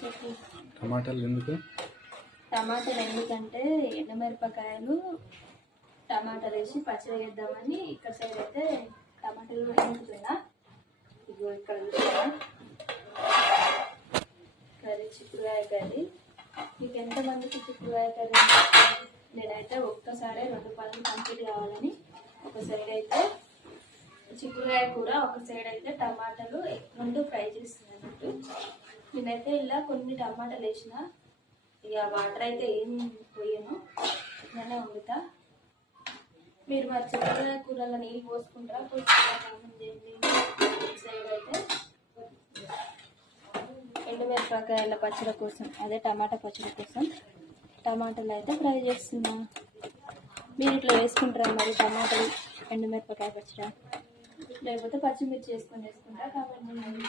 చెప్పు. టమాటాలు ఎందుకు? టమాటాలు ఎందుకంటే ఎండుమిరపకాయలు టమాటాలు వేసి పచ్చడి వేద్దామని ఇక్కడ సైడ్ అయితే టమాటాలు వేసుకున్నా ఇగో ఇక్కడ చూసారా కర్రీ చిక్కుడుకాయ కర్రీ. మీకు ఎంతమందికి చిక్కుడుకాయ కర్రీ? నేనైతే ఒక్కసారి రెండు పనులు కంప్లీట్ కావాలని ఒక సైడ్ అయితే చిక్కుడుకాయ కూర ఒక సైడ్ అయితే టమాటాలు ముందు ఫ్రై చేస్తున్నట్టు. నేనైతే ఇలా కొన్ని టమాటాలు వేసిన. ఇక వాటర్ అయితే ఏం పోయాను. ఇట్లానే వండుతా. మీరు మరి చిన్న కూరలో నీళ్ళు పోసుకుంటారా? పోసుకుంటారా కామెంట్ చేయండి. సైడ్ అయితే ఎండుమిరపకాయల పచ్చడి కోసం అదే టమాటా పచ్చడి కోసం టమాటాలు అయితే ఫ్రై చేస్తున్నా. మీరు ఇట్లా వేసుకుంటారా మరి టమాటాలు ఎండుమిరపకాయ పచ్చడి? లేకపోతే పచ్చిమిర్చి వేసుకొని వేసుకుంటారా? కాబట్టి నేను